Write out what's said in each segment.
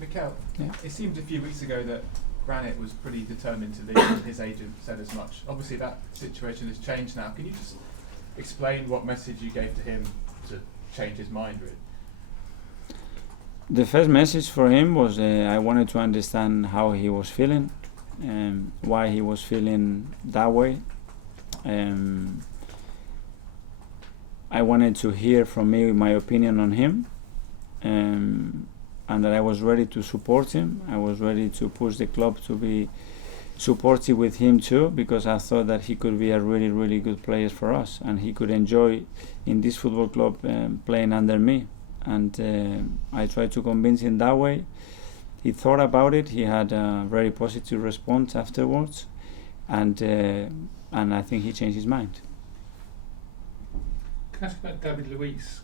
Mikel, Yeah. it seemed a few weeks ago that Granit was pretty determined to leave, and his agent said as much. Obviously that situation has changed now. Can you just explain what message you gave to him to change his mind, really? The first message for him was I wanted to understand how he was feeling, why he was feeling that way. I wanted to hear from me my opinion on him, and that I was ready to support him. I was ready to push the club to be supportive with him too, because I thought that he could be a really, really good player for us, and he could enjoy in this football club playing under me. And I tried to convince him that way. He thought about it. He had a very positive response afterwards, and I think he changed his mind. Can I ask about David Luiz?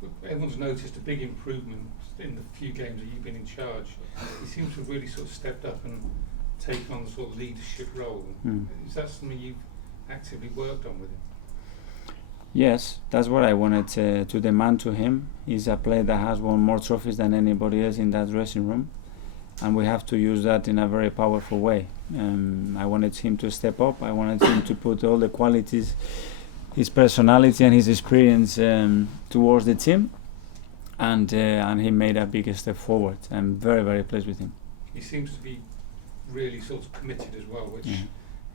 'Cause everyone's noticed a big improvement in the few games that you've been in charge. He seems to have really sort of stepped up and taken on the sort of leadership role. Is that something you've actively worked on with him? Yes, that's what I wanted to demand to him. He's a player that has won more trophies than anybody else in that dressing room, and we have to use that in a very powerful way. I wanted him to step up. I wanted him to put all the qualities, his personality and his experience towards the team, and he made a big step forward. I'm very, very pleased with him. He seems to be really sort of committed as well, which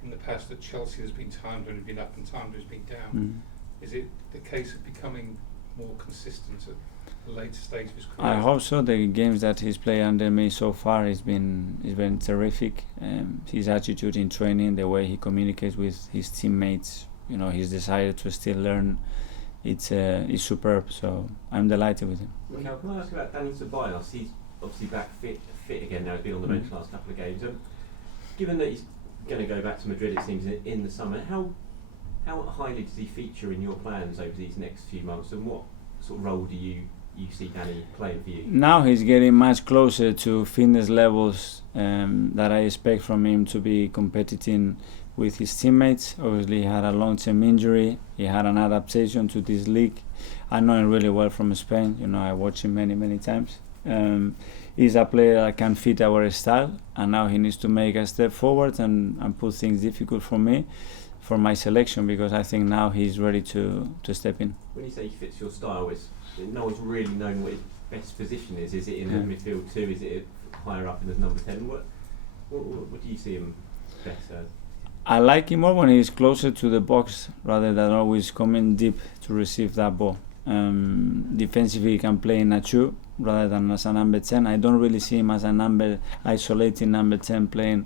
in the past at Chelsea there's been times when he's been up and times when he's been down. Is it the case of becoming more consistent at the later stage of his career? I hope so. The games that he's played under me so far has been terrific. His attitude in training, the way he communicates with his teammates, his desire to still learn, it's superb. So I'm delighted with him. Mikel, can I ask about Dani Ceballos? He's obviously back fit again now. He's been on the bench the last couple of games. Given that he's going to go back to Madrid, it seems, in the summer, how highly does he feature in your plans over these next few months, and what sort of role do you see Dani playing for you? Now he's getting much closer to fitness levels that I expect from him to be competing with his teammates. Obviously, he had a long-term injury. He had an adaptation to this league. I know him really well from Spain. I watch him many, many times. He's a player that can fit our style, and now he needs to make a step forward and put things difficult for me, for my selection, because I think now he's ready to step in. When you say he fits your style, no one's really known what his best position is. Is it in the midfield too? Is it higher up in the number 10? What do you see him best as? I like him more when he's closer to the box rather than always coming deep to receive that ball. Defensively, he can play in a 2 rather than as a number 10. I don't really see him as a isolating number 10 playing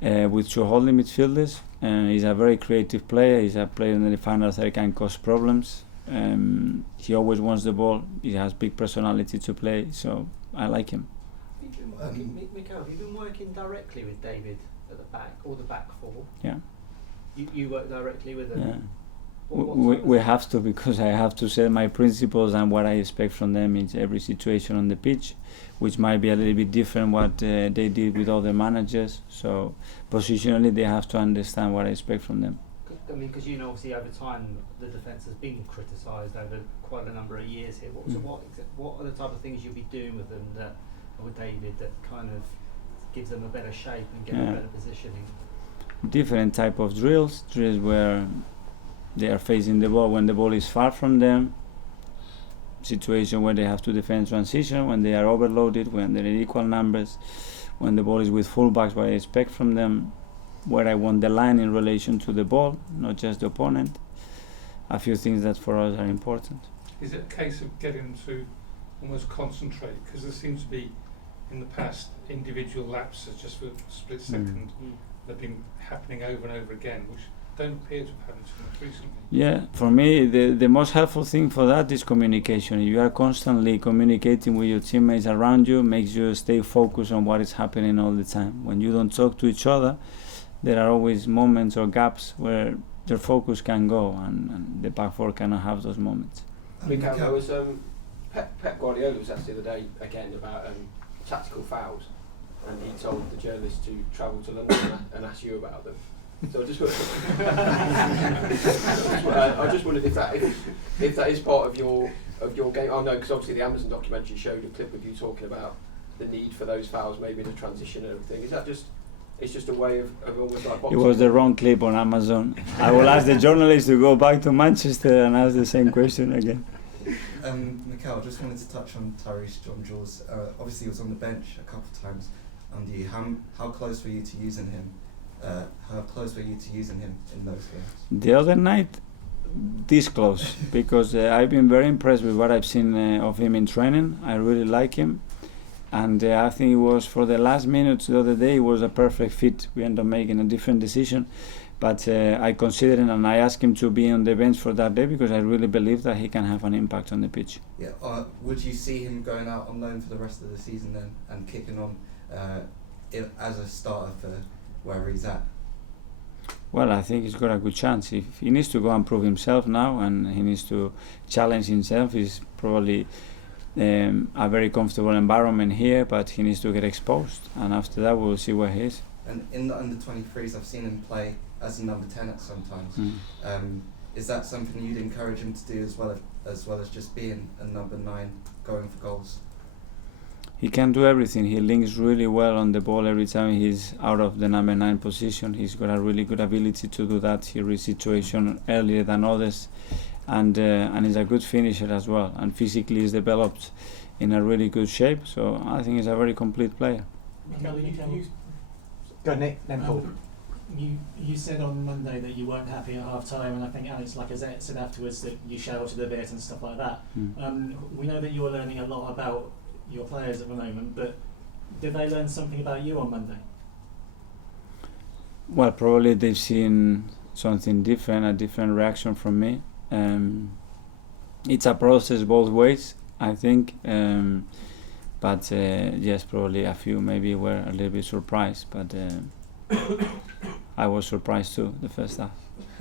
with 2 holding midfielders. He's a very creative player. He's a player in the final third can cause problems. He always wants the ball. He has big personality to play, so I like him. Mikel, have you been working directly with David at the back, or the back 4? Yeah. You work directly with him? Yeah. We have to, because I have to set my principles and what I expect from them in every situation on the pitch, which might be a little bit different what they did with other managers. So positionally, they have to understand what I expect from them. I mean, because obviously over time the defence has been criticised over quite a number of years here. What are the type of things you'll be doing with them with David that kind of gives them a better shape and get a better positioning? Different type of drills where they are facing the ball when the ball is far from them. Situation where they have to defend transition, when they are overloaded, when they're in equal numbers, when the ball is with fullbacks, what I expect from them, where I want the line in relation to the ball, not just the opponent. A few things that for us are important. Is it a case of getting them to almost concentrate? Because there seems to be, in the past, individual lapses just for a split second that have been happening over and over again, which don't appear to have happened too much recently. Yeah, for me, the most helpful thing for that is communication. If you are constantly communicating with your teammates around you, makes you stay focused on what is happening all the time. When you don't talk to each other, there are always moments or gaps where their focus can go, and the back 4 cannot have those moments. Mikel, there was Pep Guardiola was asked the other day again about tactical fouls, and he told the journalist to travel to London and ask you about them. So I just wondered if that is part of your of your game? Oh no, because obviously the Amazon documentary showed a clip of you talking about the need for those fouls, maybe the transition and everything. Is that just? It's just a way of almost like It boxing. was the wrong clip on Amazon. I will ask the journalist to go back to Manchester and ask the same question again. Mikel, I just wanted to touch on Tyrese John-Jules. Obviously, he was on the bench a couple of times under you. How close were you to using him? How close were you to using him in those games? The other night, this close, because I've been very impressed with what I've seen of him in training. I really like him. And I think it was for the last minutes the other day, it was a perfect fit. We ended up making a different decision. But I considered it and I asked him to be on the bench for that day because I really believe that he can have an impact on the pitch. Yeah. Would you see him going out on loan for the rest of the season then and kicking on as a starter for wherever he's at? Well, I think he's got a good chance. If he needs to go and prove himself now and he needs to challenge himself, he's probably a very comfortable environment here, but he needs to get exposed. And after that, we'll see where he is. And in the under-23s, I've seen him play as a number 10 at sometimes. Is that something you'd encourage him to do as well as just being a number 9 going for goals? He can do everything. He links really well on the ball every time he's out of the number 9 position. He's got a really good ability to do that. He reads situation earlier than others, and he's a good finisher as well. And physically, he's developed in a really good shape. So I think he's a very complete player. Go Nick, then Paul. You said on Monday that you weren't happy at half time, and I think Alex Lacazette said afterwards that you shouted a bit and stuff like that. We know that you're learning a lot about your players at the moment, but did they learn something about you on Monday? Well, probably they've seen something different, a different reaction from me. It's a process both ways, I think. But yes, probably a few maybe were a little bit surprised, but I was surprised too the first half.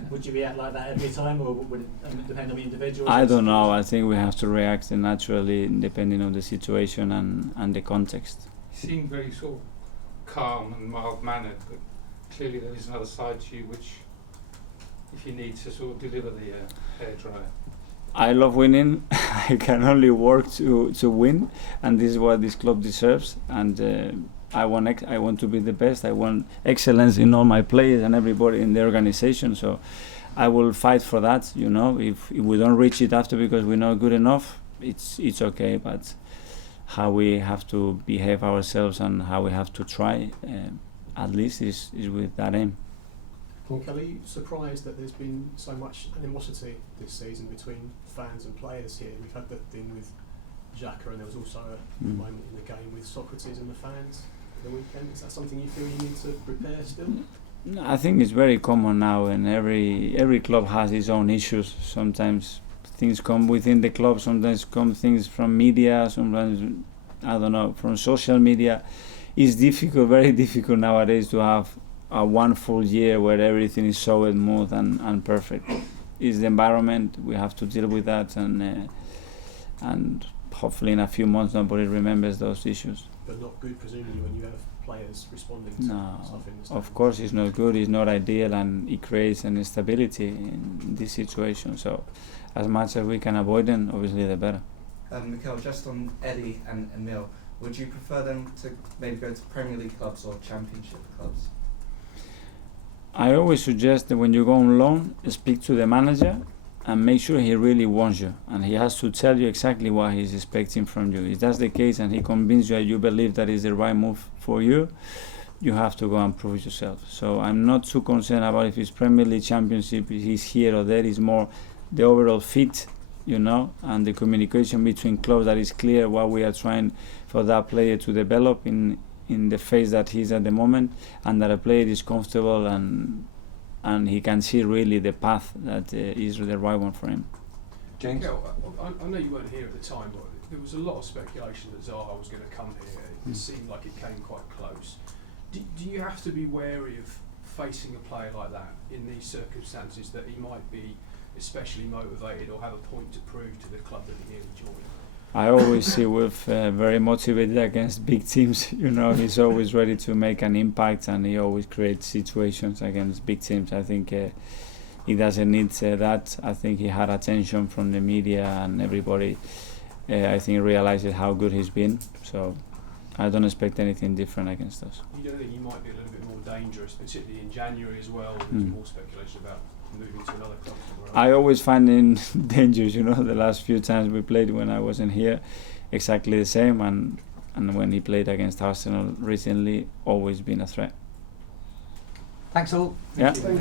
Would you react like that every time, or would it depend on the individual? I don't know. I think we have to react naturally depending on the situation and the context. You seem very sort of calm and mild-mannered, but clearly there is another side to you which, if you need to sort of deliver the hairdryer. I love winning. I can only work to win, and this is what this club deserves. And I want to be the best. I want excellence in all my players and everybody in the organization. So I will fight for that. You know, if we don't reach it after because we're not good enough, it's okay. But how we have to behave ourselves and how we have to try, at least is with that aim. Mikel, are you surprised that there's been so much animosity this season between fans and players here? We've had that thing with Xhaka, and there was also a moment in the game with Socrates and the fans at the weekend. Is that something you feel you need to prepare still? No, I think it's very common now, and every club has its own issues. Sometimes things come within the club, sometimes come things from media, sometimes, I don't know, from social media. It's difficult, very difficult nowadays to have a one full year where everything is so smooth and perfect. It's the environment, we have to deal with that, and hopefully in a few months nobody remembers those issues. But not good, presumably, when you have players responding to stuff in the stands. Of course it's not good, it's not ideal, and it creates an instability in this situation. So as much as we can avoid them, obviously the better. Mikel, just on Eddie and Emil, would you prefer them to maybe go to Premier League clubs or Championship clubs? I always suggest that when you go on loan, speak to the manager and make sure he really wants you, and he has to tell you exactly what he's expecting from you. If that's the case and he convinces you and you believe that is the right move for you, you have to go and prove yourself. So I'm not too concerned about if it's Premier League, Championship, if he's here or there. It's more the overall fit, you know, and the communication between clubs, that is clear what we are trying for that player to develop in the phase that he's at the moment, and that a player is comfortable and he can see really the path that is the right one for him. James? I know you weren't here at the time, but there was a lot of speculation that Zaha was going to come here. It seemed like it came quite close. Do you have to be wary of facing a player like that in these circumstances, that he might be especially motivated or have a point to prove to the club that he nearly joined? I always see Wolf very motivated against big teams. You know, he's always ready to make an impact, and he always creates situations against big teams. I think he doesn't need that. I think he had attention from the media and everybody. I think realizes how good he's been. So I don't expect anything different against us. You don't think he might be a little bit more dangerous, particularly in January as well? There's more speculation about moving to another club. I always find him dangerous. The last few times we played when I wasn't here, exactly the same. And when he played against Arsenal recently, always been a threat. Thanks all. Yeah. Thank